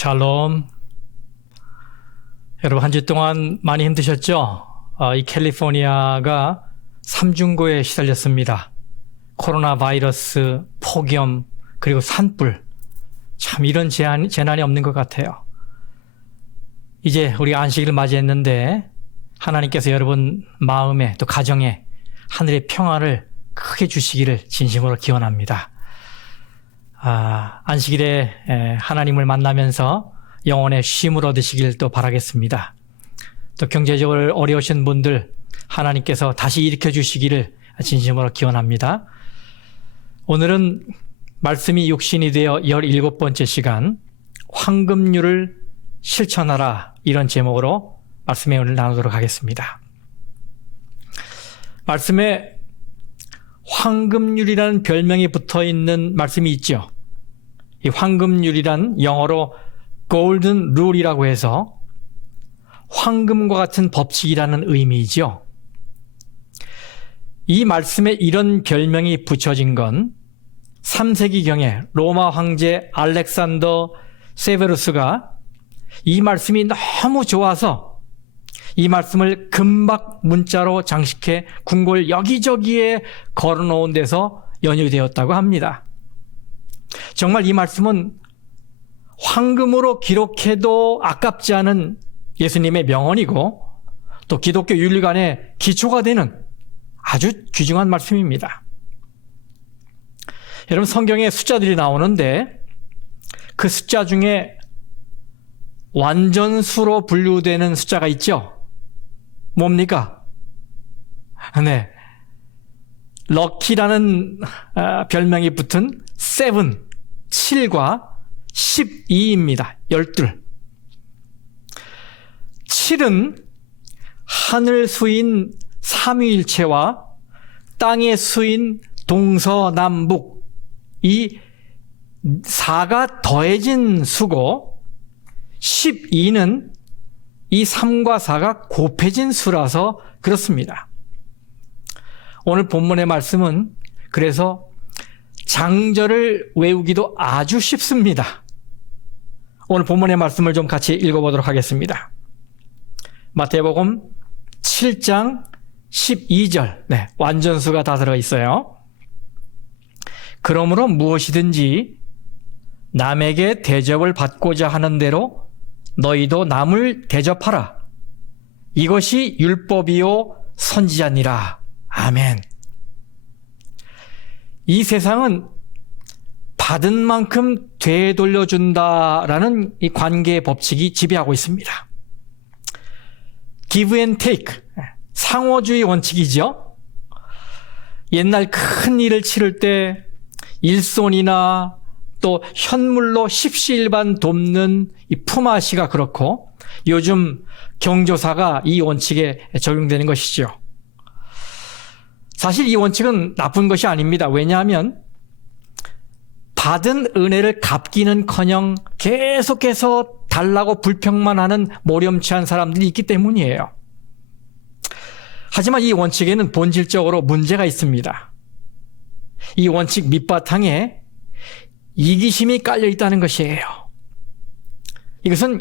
샬롬. 여러분 한 주 동안 많이 힘드셨죠? 이 캘리포니아가 삼중고에 시달렸습니다. 코로나 바이러스, 폭염, 그리고 산불. 참 이런 재난이 없는 것 같아요. 이제 우리가 안식일을 맞이했는데 하나님께서 여러분 마음에 또 가정에 하늘의 평안을 크게 주시기를 진심으로 기원합니다. 안식일에 하나님을 만나면서 영혼의 쉼을 얻으시길 또 바라겠습니다. 또 경제적으로 어려우신 분들 하나님께서 다시 일으켜 주시기를 진심으로 기원합니다. 오늘은 말씀이 육신이 되어 17번째 시간 황금률을 실천하라, 이런 제목으로 말씀의 오늘 나누도록 하겠습니다. 말씀에 황금률이라는 별명이 붙어있는 말씀이 있죠. 이 황금률이란 영어로 golden rule이라고 해서 황금과 같은 법칙이라는 의미이죠. 이 말씀에 이런 별명이 붙여진 건 3세기경에 로마 황제 알렉산더 세베루스가 이 말씀이 너무 좋아서 이 말씀을 금박 문자로 장식해 궁궐 여기저기에 걸어놓은 데서 연유되었다고 합니다. 정말 이 말씀은 황금으로 기록해도 아깝지 않은 예수님의 명언이고 또 기독교 윤리관의 기초가 되는 아주 귀중한 말씀입니다. 여러분, 성경에 숫자들이 나오는데 그 숫자 중에 완전수로 분류되는 숫자가 있죠. 뭡니까? 네, 럭키라는 별명이 붙은 7과 12입니다. 12. 7은 하늘 수인 삼위일체와 땅의 수인 동서남북, 이 4가 더해진 수고, 12는 이 3과 4가 곱해진 수라서 그렇습니다. 오늘 본문의 말씀은 그래서 장절을 외우기도 아주 쉽습니다. 오늘 본문의 말씀을 좀 같이 읽어보도록 하겠습니다. 마태복음 7장 12절, 완전수가 다 들어있어요. 그러므로 무엇이든지 남에게 대접을 받고자 하는 대로 너희도 남을 대접하라. 이것이 율법이요 선지자니라. 아멘. 이 세상은 받은 만큼 되돌려준다라는 이 관계의 법칙이 지배하고 있습니다. Give and take, 상호주의 원칙이죠. 옛날 큰 일을 치를 때 일손이나 또 현물로 십시일반 돕는 이 품앗이가 그렇고, 요즘 경조사가 이 원칙에 적용되는 것이죠. 사실 이 원칙은 나쁜 것이 아닙니다. 왜냐하면 받은 은혜를 갚기는커녕 계속해서 달라고 불평만 하는 모렴치한 사람들이 있기 때문이에요. 하지만 이 원칙에는 본질적으로 문제가 있습니다. 이 원칙 밑바탕에 이기심이 깔려 있다는 것이에요. 이것은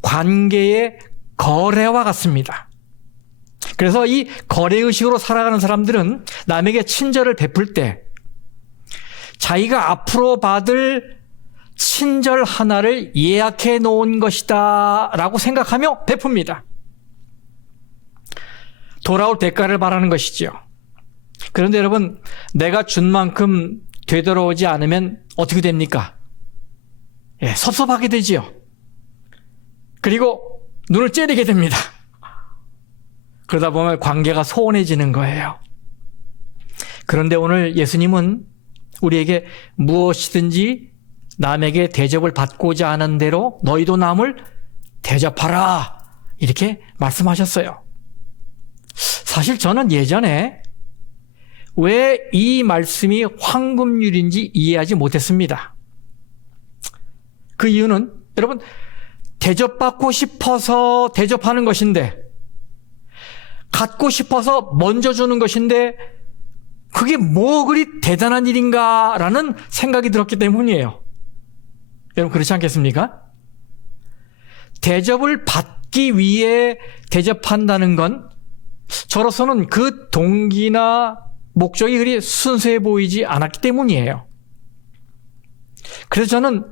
관계의 거래와 같습니다. 그래서 이 거래의식으로 살아가는 사람들은 남에게 친절을 베풀 때 자기가 앞으로 받을 친절 하나를 예약해 놓은 것이다 라고 생각하며 베풉니다. 돌아올 대가를 바라는 것이죠. 그런데 여러분, 내가 준 만큼 되돌아오지 않으면 어떻게 됩니까? 섭섭하게 되지요. 그리고 눈을 째리게 됩니다. 그러다 보면 관계가 소원해지는 거예요. 그런데 오늘 예수님은 우리에게 무엇이든지 남에게 대접을 받고자 하는 대로 너희도 남을 대접하라, 이렇게 말씀하셨어요. 사실 저는 예전에 왜 이 말씀이 황금률인지 이해하지 못했습니다. 그 이유는 여러분, 대접받고 싶어서 대접하는 것인데, 갖고 싶어서 먼저 주는 것인데 그게 뭐 그리 대단한 일인가라는 생각이 들었기 때문이에요. 여러분, 그렇지 않겠습니까? 대접을 받기 위해 대접한다는 건 저로서는 그 동기나 목적이 그리 순수해 보이지 않았기 때문이에요. 그래서 저는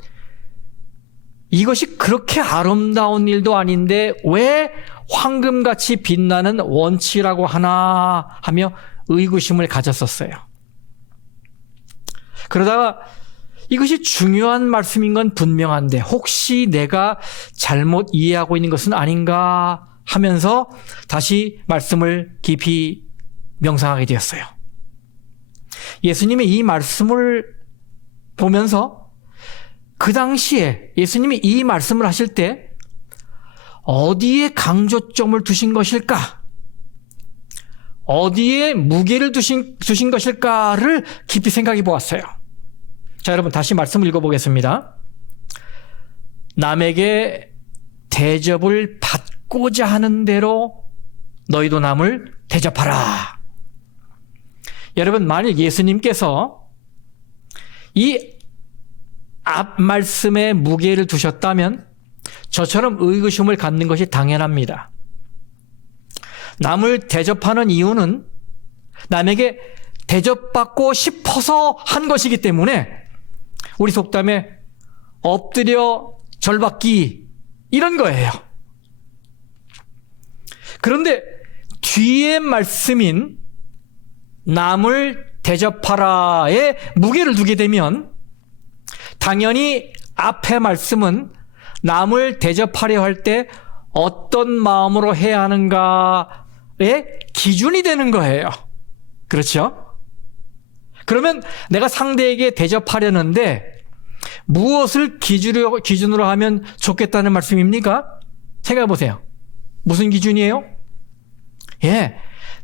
이것이 그렇게 아름다운 일도 아닌데 왜 황금같이 빛나는 원칙이라고 하나 하며 의구심을 가졌었어요. 그러다가 이것이 중요한 말씀인 건 분명한데 혹시 내가 잘못 이해하고 있는 것은 아닌가 하면서 다시 말씀을 깊이 명상하게 되었어요. 예수님의 이 말씀을 보면서 그 당시에 예수님이 이 말씀을 하실 때 어디에 강조점을 두신 것일까? 어디에 무게를 두신 것일까를 깊이 생각해 보았어요. 자, 여러분 다시 말씀을 읽어보겠습니다. 남에게 대접을 받고자 하는 대로 너희도 남을 대접하라. 여러분, 만일 예수님께서 이 앞 말씀에 무게를 두셨다면 저처럼 의구심을 갖는 것이 당연합니다. 남을 대접하는 이유는 남에게 대접받고 싶어서 한 것이기 때문에 우리 속담에 엎드려 절받기 이런 거예요. 그런데 뒤에 말씀인 남을 대접하라에 무게를 두게 되면 당연히 앞의 말씀은 남을 대접하려 할 때 어떤 마음으로 해야 하는가의 기준이 되는 거예요. 그렇죠? 그러면 내가 상대에게 대접하려는데 무엇을 기준으로 하면 좋겠다는 말씀입니까? 생각해 보세요. 무슨 기준이에요?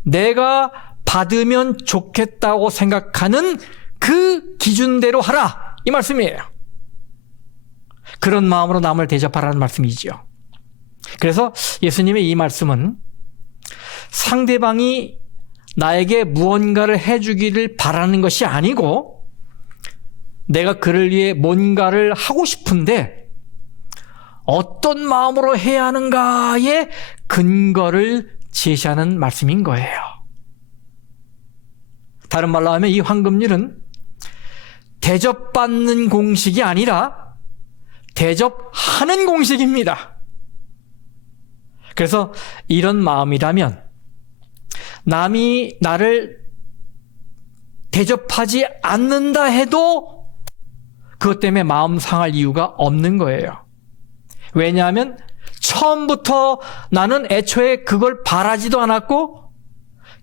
내가 받으면 좋겠다고 생각하는 그 기준대로 하라, 이 말씀이에요. 그런 마음으로 남을 대접하라는 말씀이지요. 그래서 예수님의 이 말씀은 상대방이 나에게 무언가를 해주기를 바라는 것이 아니고 내가 그를 위해 뭔가를 하고 싶은데 어떤 마음으로 해야 하는가의 근거를 제시하는 말씀인 거예요. 다른 말로 하면 이 황금률은 대접받는 공식이 아니라 대접하는 공식입니다. 그래서 이런 마음이라면 남이 나를 대접하지 않는다 해도 그것 때문에 마음 상할 이유가 없는 거예요. 왜냐하면 처음부터 나는 애초에 그걸 바라지도 않았고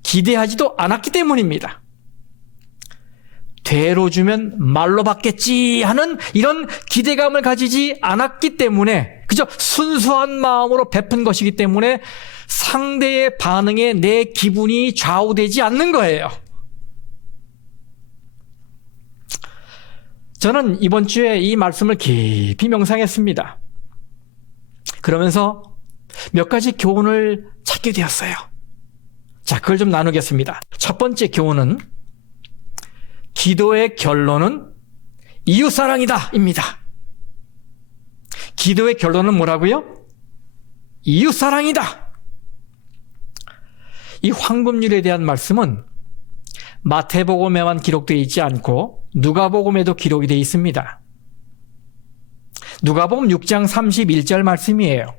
기대하지도 않았기 때문입니다. 대로 주면 말로 받겠지 하는 이런 기대감을 가지지 않았기 때문에 그저 순수한 마음으로 베푼 것이기 때문에 상대의 반응에 내 기분이 좌우되지 않는 거예요. 저는 이번 주에 이 말씀을 깊이 명상했습니다. 그러면서 몇 가지 교훈을 찾게 되었어요. 자, 그걸 좀 나누겠습니다. 첫 번째 교훈은 기도의 결론은 이웃사랑이다 입니다. 기도의 결론은 뭐라고요? 이웃사랑이다. 이 황금률에 대한 말씀은 마태복음에만 기록되어 있지 않고 누가복음에도 기록이 되어 있습니다. 누가복음 6장 31절 말씀이에요.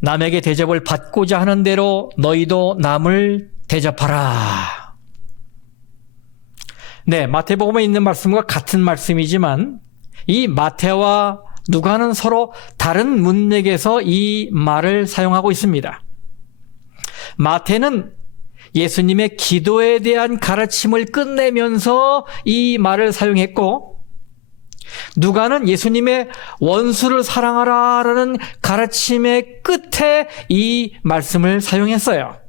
남에게 대접을 받고자 하는 대로 너희도 남을 대접하라. 네, 마태복음에 있는 말씀과 같은 말씀이지만 이 마태와 누가는 서로 다른 문맥에서 이 말을 사용하고 있습니다. 마태는 예수님의 기도에 대한 가르침을 끝내면서 이 말을 사용했고 누가는 예수님의 원수를 사랑하라라는 가르침의 끝에 이 말씀을 사용했어요.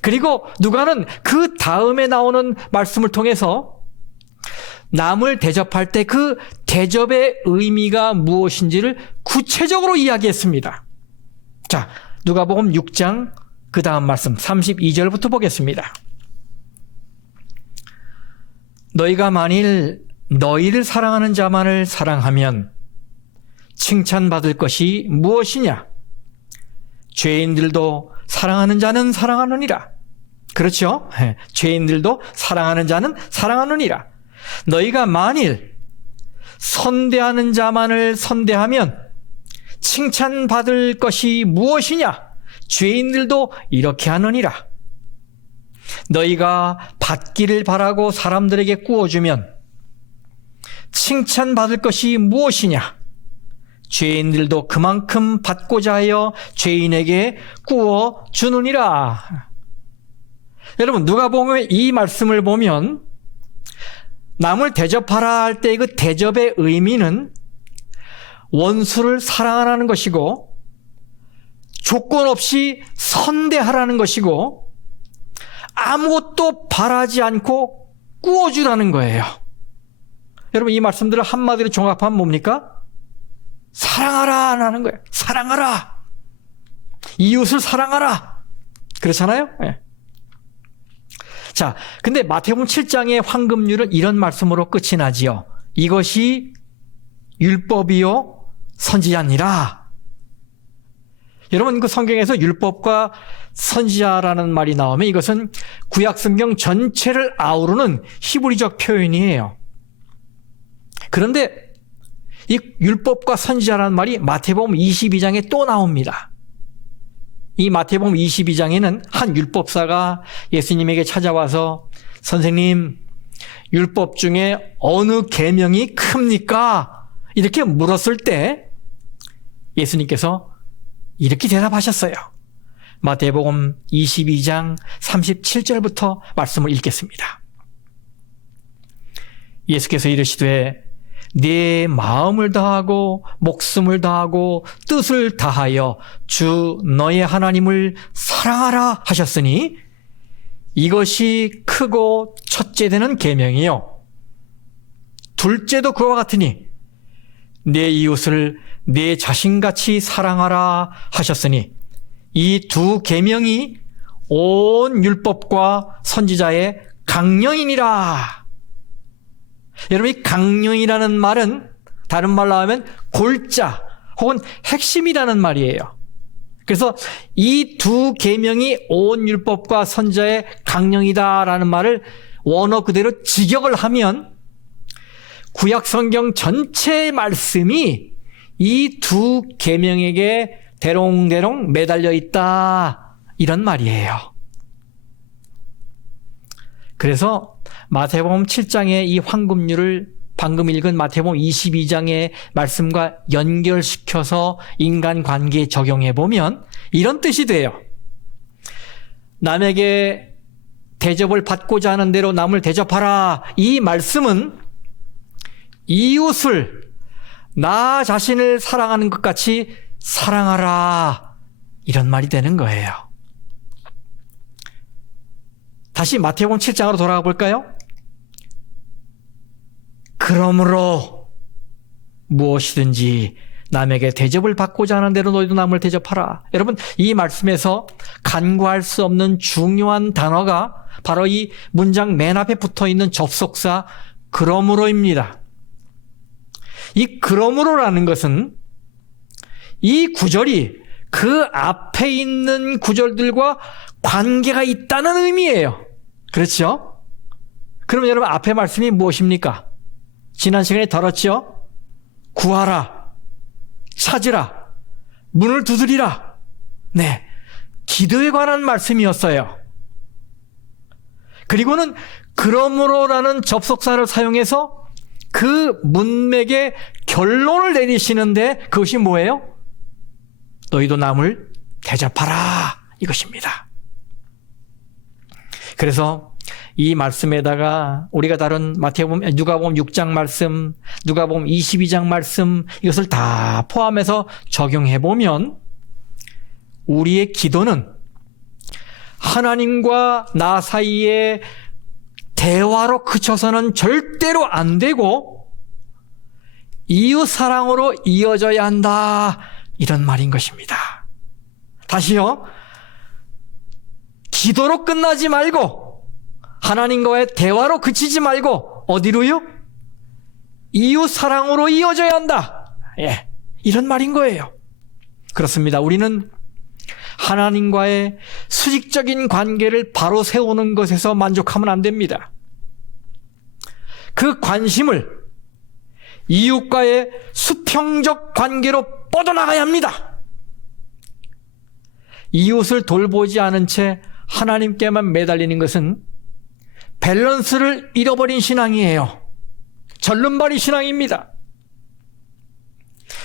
그리고 누가는 그 다음에 나오는 말씀을 통해서 남을 대접할 때 그 대접의 의미가 무엇인지를 구체적으로 이야기했습니다. 자, 누가복음 6장 그 다음 말씀 32절부터 보겠습니다. 너희가 만일 너희를 사랑하는 자만을 사랑하면 칭찬받을 것이 무엇이냐? 죄인들도 사랑하는 자는 사랑하느니라. 그렇죠? 죄인들도 사랑하는 자는 사랑하느니라. 너희가 만일 선대하는 자만을 선대하면 칭찬받을 것이 무엇이냐? 죄인들도 이렇게 하느니라. 너희가 받기를 바라고 사람들에게 구워주면 칭찬받을 것이 무엇이냐? 죄인들도 그만큼 받고자 하여 죄인에게 구워주느니라. 여러분, 누가복음의 이 말씀을 보면 남을 대접하라 할 때 그 대접의 의미는 원수를 사랑하라는 것이고 조건 없이 선대하라는 것이고 아무것도 바라지 않고 구워주라는 거예요. 여러분, 이 말씀들을 한마디로 종합하면 뭡니까? 사랑하라 라는 거예요. 사랑하라. 이웃을 사랑하라. 그렇잖아요? 네. 자, 근데 마태복음 7장의 황금률은 이런 말씀으로 끝이 나지요. 이것이 율법이요 선지자니라. 여러분, 그 성경에서 율법과 선지자라는 말이 나오면 이것은 구약 성경 전체를 아우르는 히브리적 표현이에요. 그런데 이 율법과 선지자라는 말이 마태복음 22장에 또 나옵니다. 이 마태복음 22장에는 한 율법사가 예수님에게 찾아와서 선생님, 율법 중에 어느 계명이 큽니까? 이렇게 물었을 때 예수님께서 이렇게 대답하셨어요. 마태복음 22장 37절부터 말씀을 읽겠습니다. 예수께서 이르시되 네 마음을 다하고 목숨을 다하고 뜻을 다하여 주 너의 하나님을 사랑하라 하셨으니 이것이 크고 첫째 되는 계명이요 둘째도 그와 같으니 내 이웃을 내 자신같이 사랑하라 하셨으니 이 두 계명이 온 율법과 선지자의 강령이니라. 여러분, 이 강령이라는 말은 다른 말로 하면 골자 혹은 핵심이라는 말이에요. 그래서 이 두 계명이 온 율법과 선지자의 강령이다라는 말을 원어 그대로 직역을 하면 구약 성경 전체의 말씀이 이 두 계명에게 대롱대롱 매달려 있다, 이런 말이에요. 그래서 마태복음 7장의 이 황금률을 방금 읽은 마태복음 22장의 말씀과 연결시켜서 인간관계에 적용해 보면 이런 뜻이 돼요. 남에게 대접을 받고자 하는 대로 남을 대접하라. 이 말씀은 이웃을 나 자신을 사랑하는 것 같이 사랑하라, 이런 말이 되는 거예요. 다시 마태복음 7장으로 돌아가 볼까요? 그러므로 무엇이든지 남에게 대접을 받고자 하는 대로 너희도 남을 대접하라. 여러분, 이 말씀에서 간과할 수 없는 중요한 단어가 바로 이 문장 맨 앞에 붙어있는 접속사 그러므로입니다. 이 그러므로라는 것은 이 구절이 그 앞에 있는 구절들과 관계가 있다는 의미예요. 그렇죠? 그럼 여러분, 앞에 말씀이 무엇입니까? 지난 시간에 다뤘죠? 구하라, 찾으라, 문을 두드리라. 네, 기도에 관한 말씀이었어요. 그리고는 그러므로라는 접속사를 사용해서 그 문맥의 결론을 내리시는데 그것이 뭐예요? 너희도 남을 대접하라, 이것입니다. 그래서 이 말씀에다가 우리가 다룬 누가복음 6장 말씀, 누가복음 22장 말씀, 이것을 다 포함해서 적용해 보면 우리의 기도는 하나님과 나 사이의 대화로 그쳐서는 절대로 안 되고 이웃 사랑으로 이어져야 한다, 이런 말인 것입니다. 다시요. 기도로 끝나지 말고 하나님과의 대화로 그치지 말고 어디로요? 이웃 사랑으로 이어져야 한다. 예, 이런 말인 거예요. 그렇습니다. 우리는 하나님과의 수직적인 관계를 바로 세우는 것에서 만족하면 안 됩니다. 그 관심을 이웃과의 수평적 관계로 뻗어나가야 합니다. 이웃을 돌보지 않은 채 하나님께만 매달리는 것은 밸런스를 잃어버린 신앙이에요. 절름발이 신앙입니다.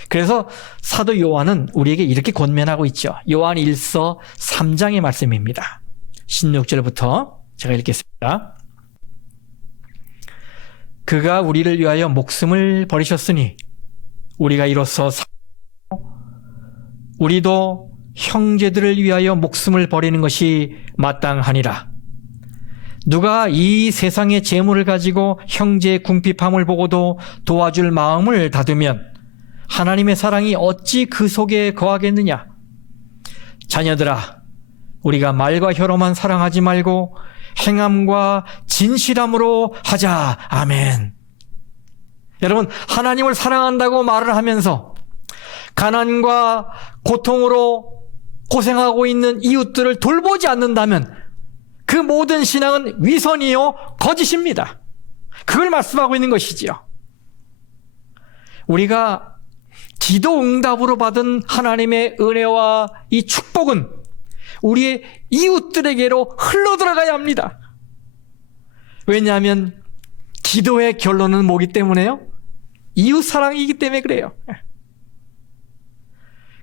그래서 사도 요한은 우리에게 이렇게 권면하고 있죠. 요한 1서 3장의 말씀입니다. 16절부터 제가 읽겠습니다. 그가 우리를 위하여 목숨을 버리셨으니 우리가 이로써 우리도 형제들을 위하여 목숨을 버리는 것이 마땅하니라. 누가 이 세상의 재물을 가지고 형제의 궁핍함을 보고도 도와줄 마음을 닫으면 하나님의 사랑이 어찌 그 속에 거하겠느냐? 자녀들아, 우리가 말과 혀로만 사랑하지 말고 행함과 진실함으로 하자. 아멘. 여러분, 하나님을 사랑한다고 말을 하면서 가난과 고통으로 고생하고 있는 이웃들을 돌보지 않는다면 그 모든 신앙은 위선이요 거짓입니다. 그걸 말씀하고 있는 것이지요. 우리가 기도 응답으로 받은 하나님의 은혜와 이 축복은 우리의 이웃들에게로 흘러들어가야 합니다. 왜냐하면 기도의 결론은 뭐기 때문에요? 이웃 사랑이기 때문에 그래요.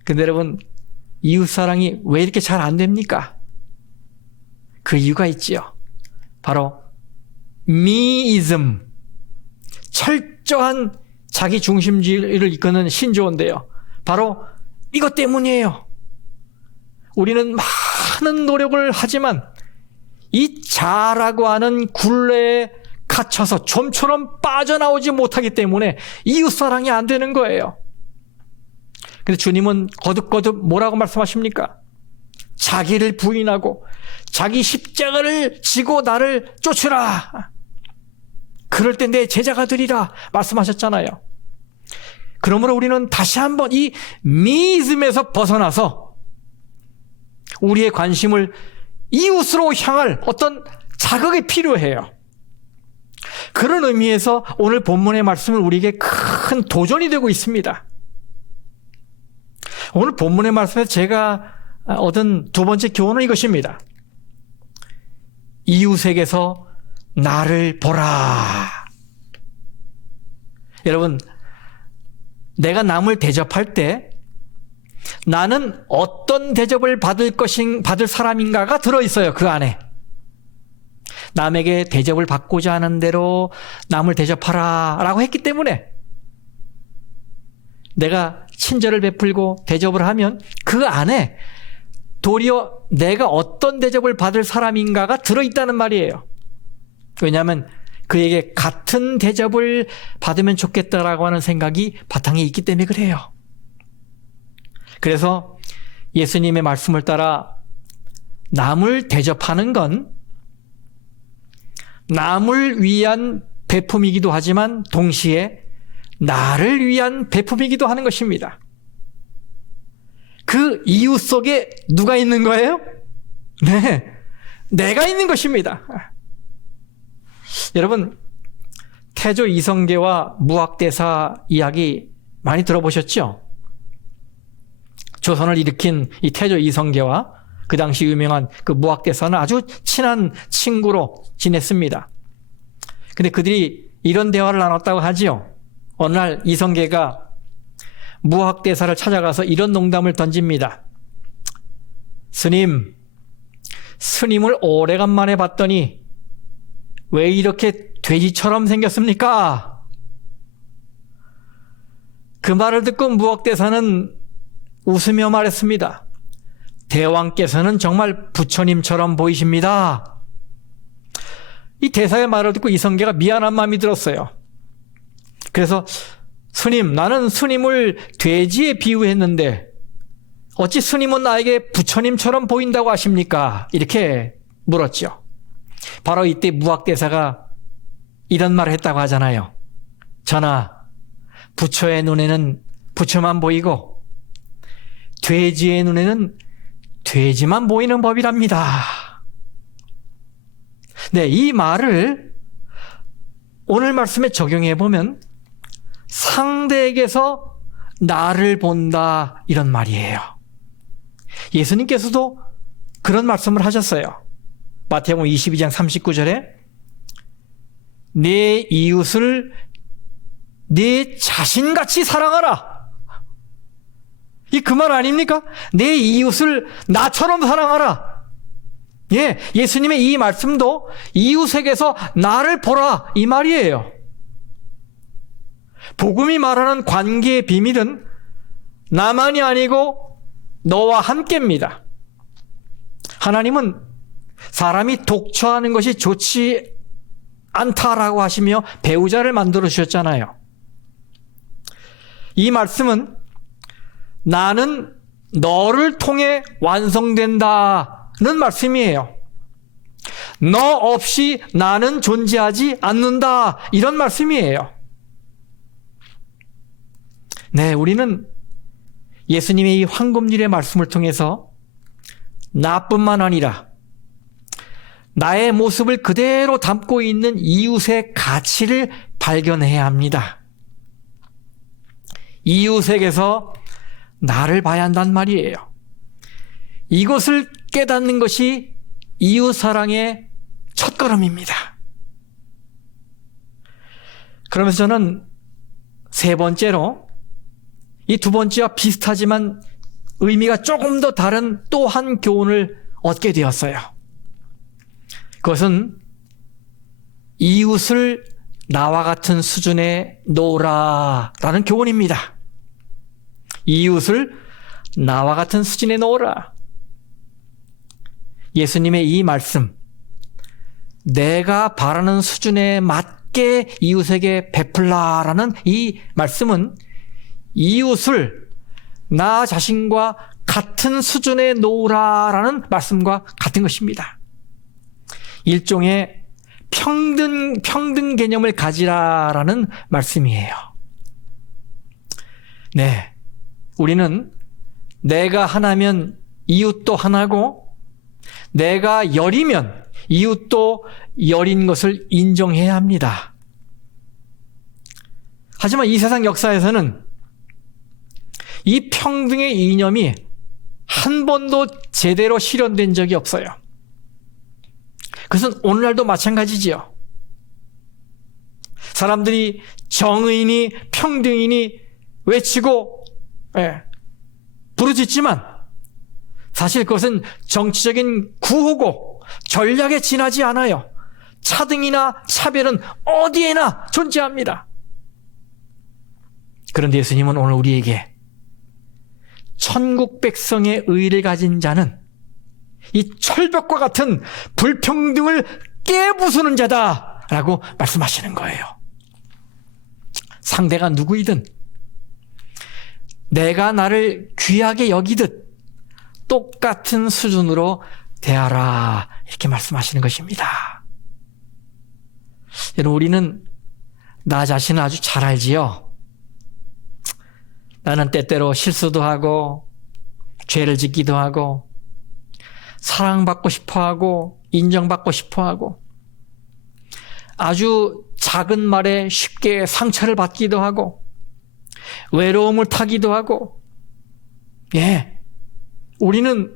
근데 여러분, 이웃 사랑이 왜 이렇게 잘 안 됩니까? 그 이유가 있지요. 바로 미이즘, 철저한 자기 중심주의를 이끄는 신조어인데요. 바로 이것 때문이에요. 우리는 많은 노력을 하지만 이 자라고 하는 굴레에 갇혀서 좀처럼 빠져나오지 못하기 때문에 이웃사랑이 안 되는 거예요. 근데 주님은 거듭거듭 뭐라고 말씀하십니까? 자기를 부인하고 자기 십자가를 지고 나를 쫓으라. 그럴 때 내 제자가 되리라 말씀하셨잖아요. 그러므로 우리는 다시 한번 이 미이즘에서 벗어나서 우리의 관심을 이웃으로 향할 어떤 자극이 필요해요. 그런 의미에서 오늘 본문의 말씀은 우리에게 큰 도전이 되고 있습니다. 오늘 본문의 말씀에서 제가 얻은 두 번째 교훈은 이것입니다. 이웃에게서 나를 보라. 여러분, 내가 남을 대접할 때 나는 어떤 대접을 받을 사람인가가 들어있어요. 그 안에. 남에게 대접을 받고자 하는 대로 남을 대접하라 라고 했기 때문에 내가 친절을 베풀고 대접을 하면 그 안에 도리어 내가 어떤 대접을 받을 사람인가가 들어있다는 말이에요. 왜냐하면 그에게 같은 대접을 받으면 좋겠다라고 하는 생각이 바탕에 있기 때문에 그래요. 그래서 예수님의 말씀을 따라 남을 대접하는 건 남을 위한 베품이기도 하지만 동시에 나를 위한 베품이기도 하는 것입니다. 그 이웃 속에 누가 있는 거예요? 네, 내가 있는 것입니다. 여러분, 태조 이성계와 무학대사 이야기 많이 들어보셨죠? 조선을 일으킨 이 태조 이성계와 그 당시 유명한 그 무학대사는 아주 친한 친구로 지냈습니다. 근데 그들이 이런 대화를 나눴다고 하지요. 어느 날 이성계가 무학대사를 찾아가서 이런 농담을 던집니다. 스님을 오래간만에 봤더니 왜 이렇게 돼지처럼 생겼습니까? 그 말을 듣고 무학대사는 웃으며 말했습니다. 대왕께서는 정말 부처님처럼 보이십니다. 이 대사의 말을 듣고 이성계가 미안한 마음이 들었어요. 그래서 스님, 나는 스님을 돼지에 비유했는데 어찌 스님은 나에게 부처님처럼 보인다고 하십니까? 이렇게 물었죠. 바로 이때 무학대사가 이런 말을 했다고 하잖아요. 전하, 부처의 눈에는 부처만 보이고 돼지의 눈에는 돼지만 보이는 법이랍니다. 네, 이 말을 오늘 말씀에 적용해 보면 상대에게서 나를 본다, 이런 말이에요. 예수님께서도 그런 말씀을 하셨어요. 마태복음 22장 39절에 내 이웃을 내 자신같이 사랑하라. 이 그 말 아닙니까? 내 이웃을 나처럼 사랑하라. 예, 예수님의 이 말씀도 이웃에게서 나를 보라, 이 말이에요. 복음이 말하는 관계의 비밀은 나만이 아니고 너와 함께입니다. 하나님은 사람이 독처하는 것이 좋지 않다라고 하시며 배우자를 만들어 주셨잖아요. 이 말씀은 나는 너를 통해 완성된다는 말씀이에요. 너 없이 나는 존재하지 않는다, 이런 말씀이에요. 네, 우리는 예수님의 이 황금률의 말씀을 통해서 나뿐만 아니라 나의 모습을 그대로 담고 있는 이웃의 가치를 발견해야 합니다. 이웃에게서 나를 봐야 한단 말이에요. 이것을 깨닫는 것이 이웃사랑의 첫걸음입니다. 그러면서 저는 세 번째로, 이 두 번째와 비슷하지만 의미가 조금 더 다른 또 한 교훈을 얻게 되었어요. 그것은 이웃을 나와 같은 수준에 놓으라라는 교훈입니다. 이웃을 나와 같은 수준에 놓으라. 예수님의 이 말씀, 내가 바라는 수준에 맞게 이웃에게 베풀라라는 이 말씀은 이웃을 나 자신과 같은 수준에 놓으라라는 말씀과 같은 것입니다. 일종의 평등 개념을 가지라라는 말씀이에요. 네, 우리는 내가 하나면 이웃도 하나고, 내가 열이면 이웃도 열인 것을 인정해야 합니다. 하지만 이 세상 역사에서는 이 평등의 이념이 한 번도 제대로 실현된 적이 없어요. 그것은 오늘날도 마찬가지지요. 사람들이 정의니 평등이니 외치고 부르짖지만 사실 그것은 정치적인 구호고 전략에 지나지 않아요. 차등이나 차별은 어디에나 존재합니다. 그런데 예수님은 오늘 우리에게 천국 백성의 의를 가진 자는 이 철벽과 같은 불평등을 깨부수는 자다라고 말씀하시는 거예요. 상대가 누구이든 내가 나를 귀하게 여기듯 똑같은 수준으로 대하라, 이렇게 말씀하시는 것입니다. 여러분, 우리는 나 자신을 아주 잘 알지요. 나는 때때로 실수도 하고 죄를 짓기도 하고 사랑받고 싶어하고 인정받고 싶어하고 아주 작은 말에 쉽게 상처를 받기도 하고 외로움을 타기도 하고, 우리는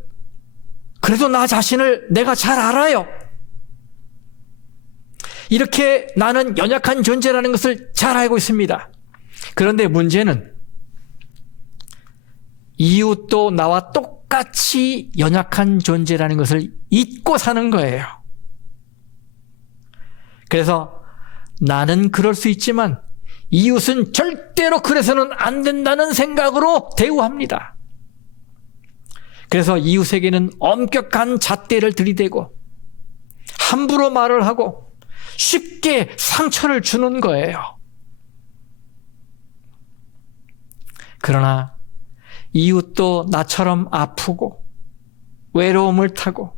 그래도 나 자신을 내가 잘 알아요. 이렇게 나는 연약한 존재라는 것을 잘 알고 있습니다. 그런데 문제는 이웃도 나와 똑같이 연약한 존재라는 것을 잊고 사는 거예요. 그래서 나는 그럴 수 있지만 이웃은 절대로 그래서는 안 된다는 생각으로 대우합니다. 그래서 이웃에게는 엄격한 잣대를 들이대고 함부로 말을 하고 쉽게 상처를 주는 거예요. 그러나 이웃도 나처럼 아프고 외로움을 타고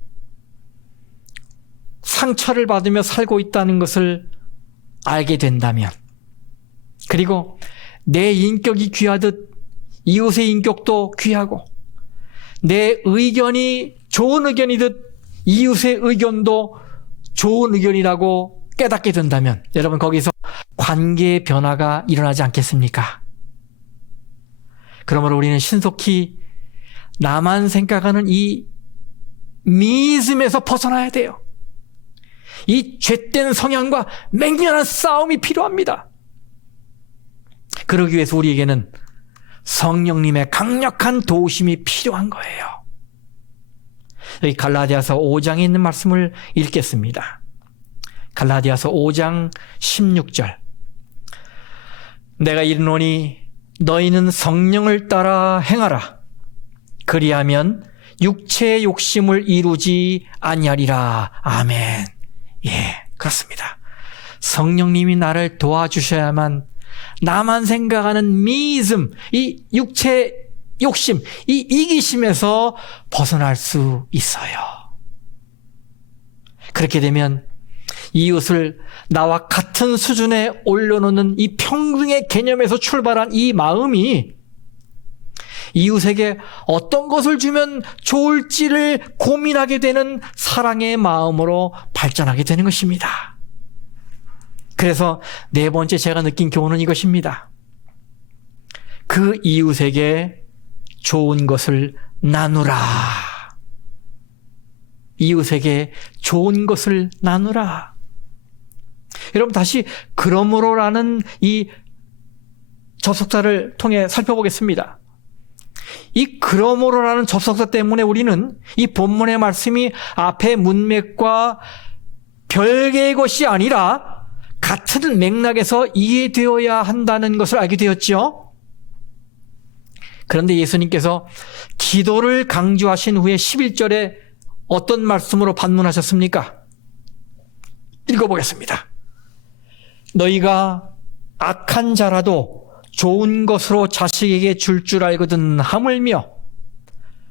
상처를 받으며 살고 있다는 것을 알게 된다면, 그리고 내 인격이 귀하듯 이웃의 인격도 귀하고 내 의견이 좋은 의견이듯 이웃의 의견도 좋은 의견이라고 깨닫게 된다면 여러분 거기서 관계의 변화가 일어나지 않겠습니까? 그러므로 우리는 신속히 나만 생각하는 이 미즘에서 벗어나야 돼요. 이 죄된 성향과 맹렬한 싸움이 필요합니다. 그러기 위해서 우리에게는 성령님의 강력한 도우심이 필요한 거예요. 여기 갈라디아서 5장에 있는 말씀을 읽겠습니다. 갈라디아서 5장 16절. 내가 이르노니 너희는 성령을 따라 행하라. 그리하면 육체의 욕심을 이루지 아니하리라. 아멘. 예, 그렇습니다. 성령님이 나를 도와주셔야만 나만 생각하는 미즘, 이 육체 욕심, 이 이기심에서 벗어날 수 있어요. 그렇게 되면 이웃을 나와 같은 수준에 올려놓는 이 평등의 개념에서 출발한 이 마음이 이웃에게 어떤 것을 주면 좋을지를 고민하게 되는 사랑의 마음으로 발전하게 되는 것입니다. 그래서 네 번째 제가 느낀 교훈은 이것입니다. 그 이웃에게 좋은 것을 나누라. 이웃에게 좋은 것을 나누라. 여러분 다시 그러므로라는 이 접속사를 통해 살펴보겠습니다. 이 그러므로라는 접속사 때문에 우리는 이 본문의 말씀이 앞의 문맥과 별개의 것이 아니라 같은 맥락에서 이해되어야 한다는 것을 알게 되었죠. 그런데 예수님께서 기도를 강조하신 후에 11절에 어떤 말씀으로 반문하셨습니까? 읽어보겠습니다. 너희가 악한 자라도 좋은 것으로 자식에게 줄 줄 알거든 하물며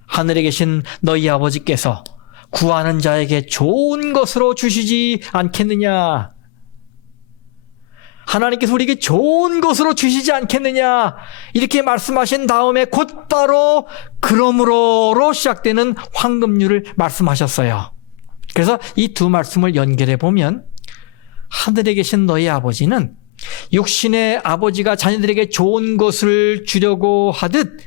하늘에 계신 너희 아버지께서 구하는 자에게 좋은 것으로 주시지 않겠느냐. 하나님께서 우리에게 좋은 것으로 주시지 않겠느냐. 이렇게 말씀하신 다음에 곧바로 그러므로로 시작되는 황금률을 말씀하셨어요. 그래서 이 두 말씀을 연결해 보면 하늘에 계신 너희 아버지는 육신의 아버지가 자녀들에게 좋은 것을 주려고 하듯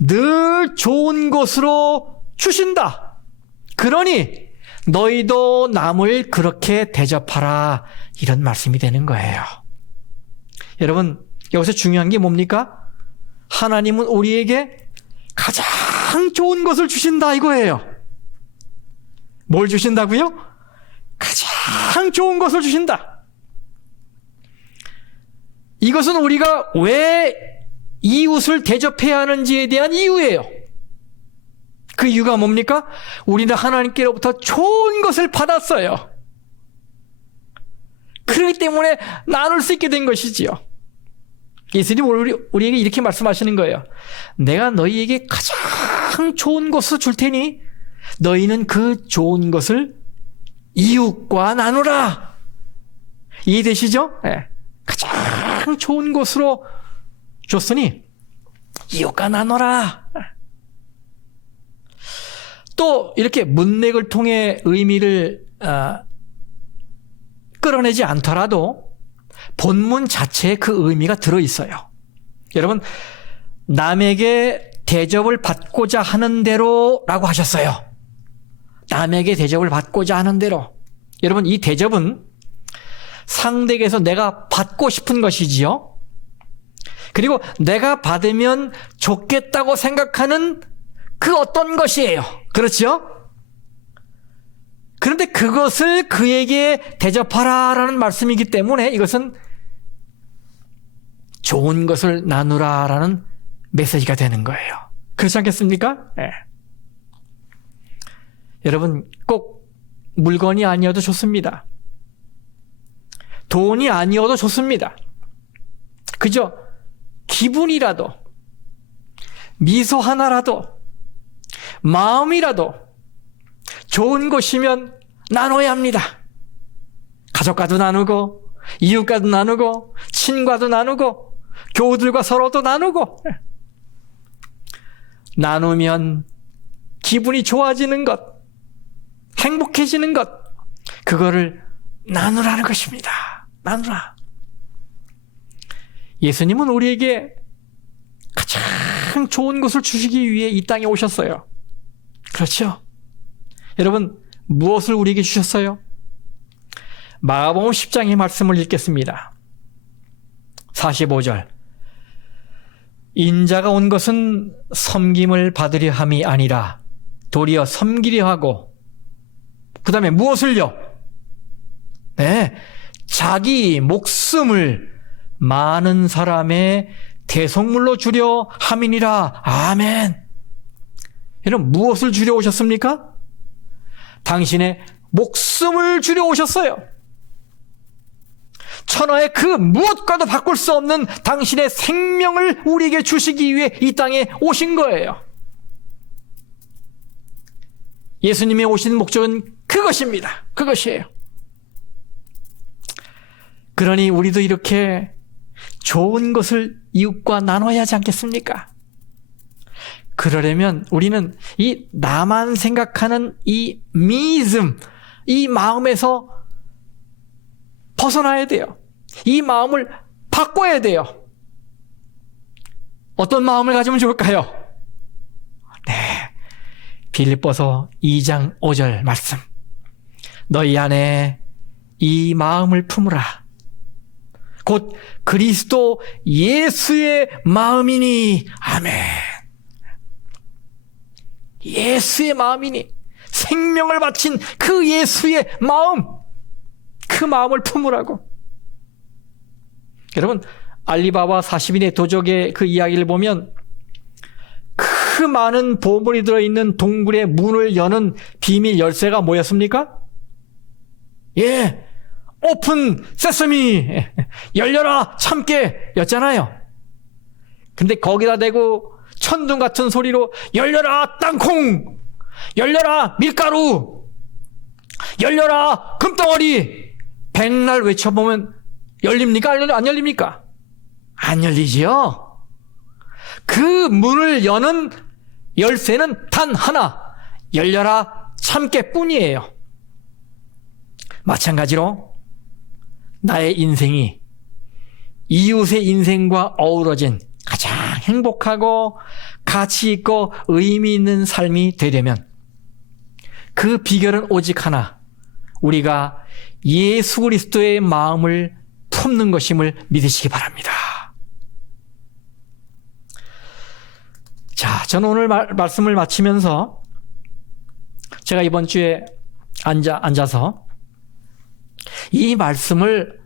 늘 좋은 것으로 주신다. 그러니 너희도 남을 그렇게 대접하라. 이런 말씀이 되는 거예요. 여러분 여기서 중요한 게 뭡니까? 하나님은 우리에게 가장 좋은 것을 주신다 이거예요. 뭘 주신다고요? 가장 좋은 것을 주신다. 이것은 우리가 왜 이웃을 대접해야 하는지에 대한 이유예요. 그 이유가 뭡니까? 우리는 하나님께로부터 좋은 것을 받았어요. 그렇기 때문에 나눌 수 있게 된 것이지요. 예수님 우리에게 이렇게 말씀하시는 거예요. 내가 너희에게 가장 좋은 것을 줄 테니 너희는 그 좋은 것을 이웃과 나누라. 이해되시죠? 네. 가장 좋은 것으로 줬으니 이웃과 나눠라. 또 이렇게 문맥을 통해 의미를 끌어내지 않더라도 본문 자체에 그 의미가 들어있어요. 여러분 남에게 대접을 받고자 하는 대로라고 하셨어요. 남에게 대접을 받고자 하는 대로. 여러분 이 대접은 상대에게서 내가 받고 싶은 것이지요. 그리고 내가 받으면 좋겠다고 생각하는 그 어떤 것이에요. 그렇죠? 그런데 그것을 그에게 대접하라라는 말씀이기 때문에 이것은 좋은 것을 나누라라는 메시지가 되는 거예요. 그렇지 않겠습니까? 네. 여러분 꼭 물건이 아니어도 좋습니다. 돈이 아니어도 좋습니다. 그저 기분이라도 미소 하나라도 마음이라도 좋은 것이면 나눠야 합니다. 가족과도 나누고 이웃과도 나누고 친구와도 나누고 교우들과 서로도 나누고 나누면 기분이 좋아지는 것, 행복해지는 것, 그거를 나누라는 것입니다. 나누라. 예수님은 우리에게 가장 좋은 것을 주시기 위해 이 땅에 오셨어요. 그렇죠? 여러분, 무엇을 우리에게 주셨어요? 마가복음 10장의 말씀을 읽겠습니다. 45절. 인자가 온 것은 섬김을 받으려 함이 아니라 도리어 섬기려 하고, 그 다음에 무엇을요? 네, 자기 목숨을 많은 사람의 대속물로 주려 함이니라. 아멘. 여러분, 무엇을 주려 오셨습니까? 당신의 목숨을 주려 오셨어요. 천하의 그 무엇과도 바꿀 수 없는 당신의 생명을 우리에게 주시기 위해 이 땅에 오신 거예요. 예수님이 오신 목적은 그것입니다. 그것이에요. 그러니 우리도 이렇게 좋은 것을 이웃과 나눠야 하지 않겠습니까? 그러려면 우리는 이 나만 생각하는 이 미이즘, 이 마음에서 벗어나야 돼요. 이 마음을 바꿔야 돼요. 어떤 마음을 가지면 좋을까요? 네, 빌립보서 2장 5절 말씀. 너희 안에 이 마음을 품으라. 곧 그리스도 예수의 마음이니. 아멘. 예수의 마음이니, 생명을 바친 그 예수의 마음, 그 마음을 품으라고. 여러분, 알리바바 40인의 도적의 그 이야기를 보면 그 많은 보물이 들어있는 동굴의 문을 여는 비밀 열쇠가 뭐였습니까? 예, 오픈 세서미, 열려라 참깨 였잖아요. 근데 거기다 대고 천둥 같은 소리로 열려라 땅콩, 열려라 밀가루, 열려라 금덩어리, 백날 외쳐보면 열립니까? 안 열립니까? 안 열리지요. 그 문을 여는 열쇠는 단 하나, 열려라 참깨뿐이에요. 마찬가지로 나의 인생이 이웃의 인생과 어우러진 가장 행복하고 가치 있고 의미 있는 삶이 되려면 그 비결은 오직 하나, 우리가 예수 그리스도의 마음을 품는 것임을 믿으시기 바랍니다. 자, 저는 오늘 말씀을 마치면서 제가 이번 주에 앉아서 이 말씀을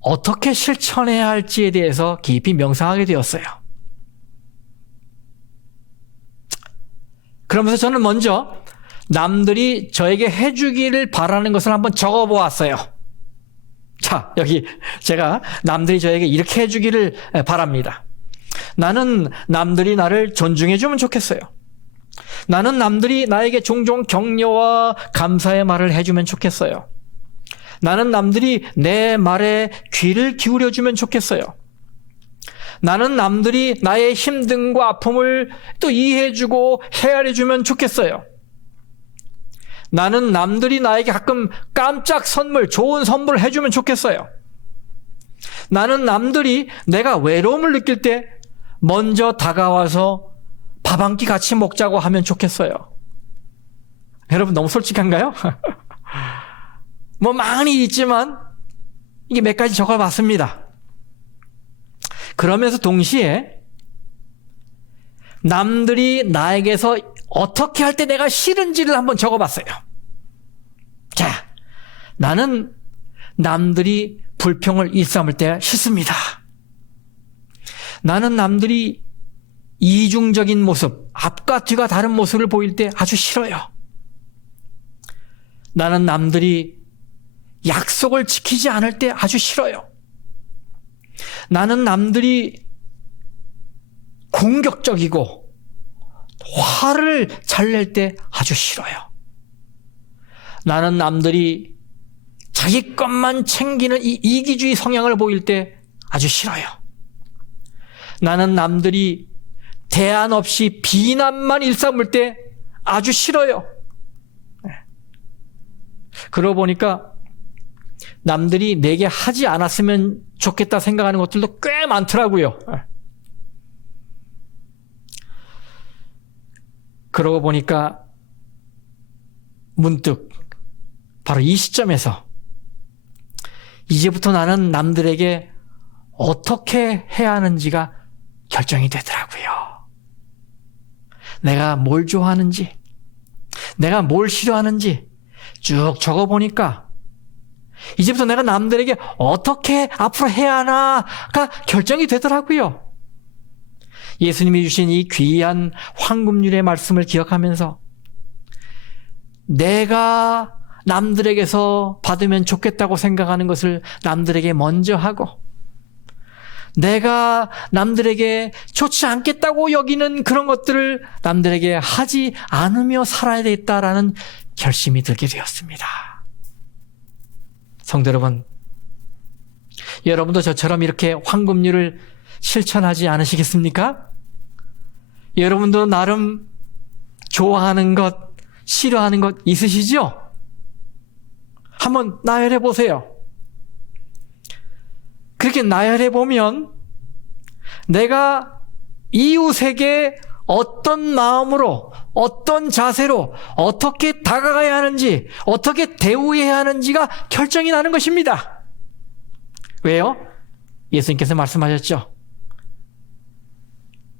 어떻게 실천해야 할지에 대해서 깊이 명상하게 되었어요. 그러면서 저는 먼저 남들이 저에게 해주기를 바라는 것을 한번 적어보았어요. 자, 여기 제가 남들이 저에게 이렇게 해주기를 바랍니다. 나는 남들이 나를 존중해주면 좋겠어요. 나는 남들이 나에게 종종 격려와 감사의 말을 해주면 좋겠어요. 나는 남들이 내 말에 귀를 기울여주면 좋겠어요. 나는 남들이 나의 힘듦과 아픔을 또 이해해주고 헤아려주면 좋겠어요. 나는 남들이 나에게 가끔 깜짝 선물, 좋은 선물을 해주면 좋겠어요. 나는 남들이 내가 외로움을 느낄 때 먼저 다가와서 밥 한 끼 같이 먹자고 하면 좋겠어요. 여러분, 너무 솔직한가요? 뭐 많이 있지만 이게 몇 가지 적어봤습니다. 그러면서 동시에 남들이 나에게서 어떻게 할 때 내가 싫은지를 한번 적어봤어요. 자, 나는 남들이 불평을 일삼을 때 싫습니다. 나는 남들이 이중적인 모습, 앞과 뒤가 다른 모습을 보일 때 아주 싫어요. 나는 남들이 약속을 지키지 않을 때 아주 싫어요. 나는 남들이 공격적이고 화를 잘 낼 때 아주 싫어요. 나는 남들이 자기 것만 챙기는 이 이기주의 성향을 보일 때 아주 싫어요. 나는 남들이 대안 없이 비난만 일삼을 때 아주 싫어요. 그러고 보니까 남들이 내게 하지 않았으면 좋겠다 생각하는 것들도 꽤 많더라고요. 그러고 보니까 문득 바로 이 시점에서 이제부터 나는 남들에게 어떻게 해야 하는지가 결정이 되더라고요. 내가 뭘 좋아하는지, 내가 뭘 싫어하는지 쭉 적어보니까 이제부터 내가 남들에게 어떻게 앞으로 해야 하나가 결정이 되더라고요. 예수님이 주신 이 귀한 황금률의 말씀을 기억하면서 내가 남들에게서 받으면 좋겠다고 생각하는 것을 남들에게 먼저 하고, 내가 남들에게 좋지 않겠다고 여기는 그런 것들을 남들에게 하지 않으며 살아야 되겠다라는 결심이 들게 되었습니다. 성도 여러분, 여러분도 저처럼 이렇게 황금률을 실천하지 않으시겠습니까? 여러분도 나름 좋아하는 것, 싫어하는 것 있으시죠? 한번 나열해 보세요. 그렇게 나열해 보면 내가 이웃에게 어떤 마음으로, 어떤 자세로, 어떻게 다가가야 하는지, 어떻게 대우해야 하는지가 결정이 나는 것입니다. 왜요? 예수님께서 말씀하셨죠.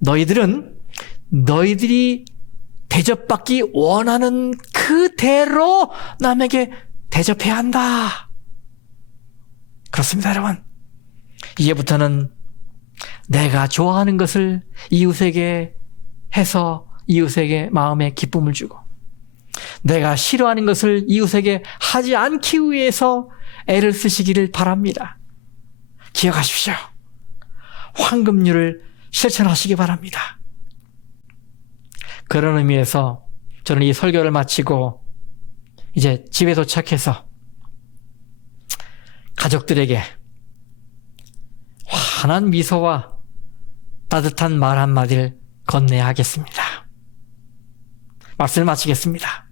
너희들은 너희들이 대접받기 원하는 그대로 남에게 대접해야 한다. 그렇습니다, 여러분. 이제부터는 내가 좋아하는 것을 이웃에게 해서 이웃에게 마음에 기쁨을 주고, 내가 싫어하는 것을 이웃에게 하지 않기 위해서 애를 쓰시기를 바랍니다. 기억하십시오. 황금률을 실천하시기 바랍니다. 그런 의미에서 저는 이 설교를 마치고 이제 집에 도착해서 가족들에게 환한 미소와 따뜻한 말 한마디를 건네야 하겠습니다. 말씀을 마치겠습니다.